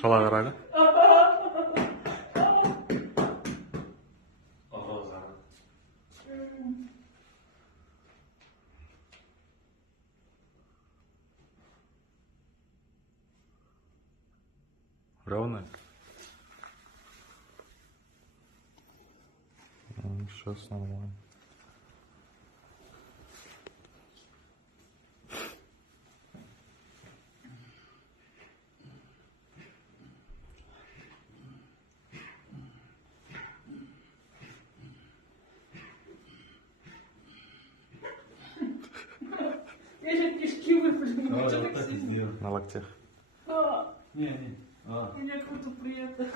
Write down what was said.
Шала қарады. Ровно? Сейчас нормально. Я же кишки выплюну. Что так сильно? На локтях. Мне круто приятно.